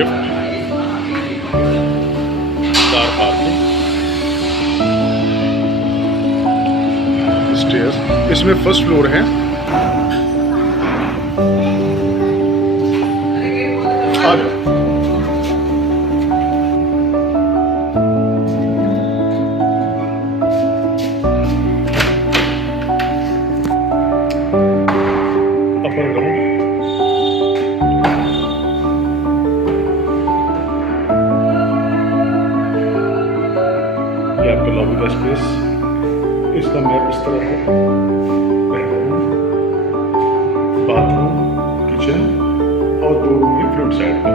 Lift, car parking, stairs. इसमें first floor है। आ जाओ। अपर ग्राउंड, ये आपका लॉबी का स्पेस। इसका मैप इस तरह है। बेडरूम, बाथरूम, किचन और 2 रूम है फ्रंट साइड पर।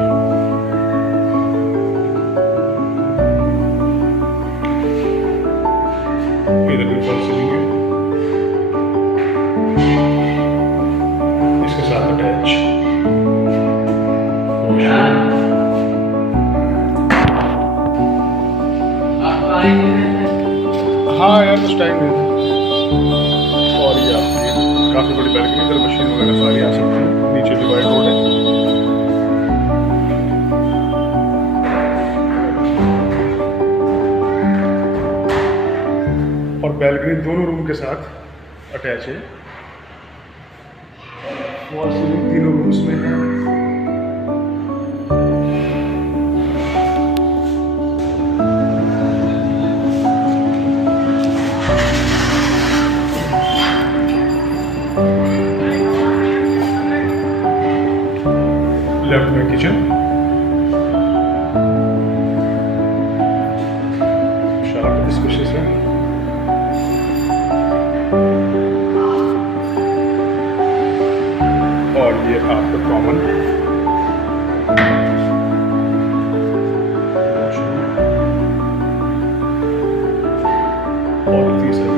इधर भी फॉल सीलिंग है, इसके साथ अटैच। हाँ यार कुछ टाइम है। और ये आपकी काफ़ी बड़ी बैल्कनी, इधर मशीन वगैरह सारी आ सकती है। नीचे डिवाइड रोड है। और बैल्कनी दोनों रूम के साथ अटैच है। वॉल सीलिंग तीनों रूम्स में है। लेफ्ट में किचन, शार्प स्पेशियस है। और ये आपका कॉमन और तीसरा